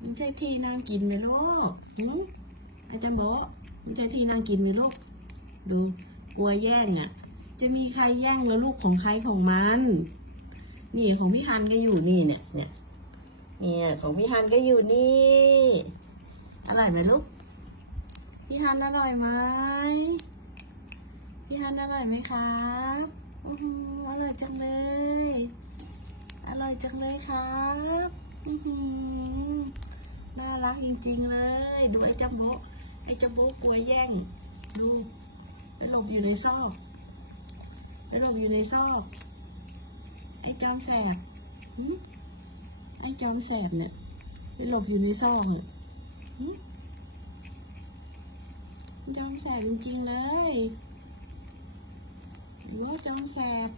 มันใช่ที่นางกินไหมลูกหืมอาจารย์บอกมันใช่ที่นางกินไหมลูก ดู กลัวแย่งอะ จะมีใครแย่งแล้วลูกของใครของมัน นี่ของพี่ฮันก็อยู่นี่เนี่ย เนี่ย เนี่ยของพี่ฮันก็อยู่นี่ อร่อยไหมลูก พี่ฮันอร่อยไหมพี่ฮันอร่อยไหมครับอื้อหืออร่อยจังเลย อร่อยจังเลยครับ อื้อหือ รักจริง ๆ เลย ดูไอ้จัมโบไอ้จัมโบกลัวแย่ง ดูไปหลบอยู่ในซอกไปหลบอยู่ในซอก ไอ้จอมแสบไอ้จอมแสบเนี่ยไปหลบอยู่ในซอกเหรอหึจอมแสบจริงๆเลยหรือว่าจอมแสบ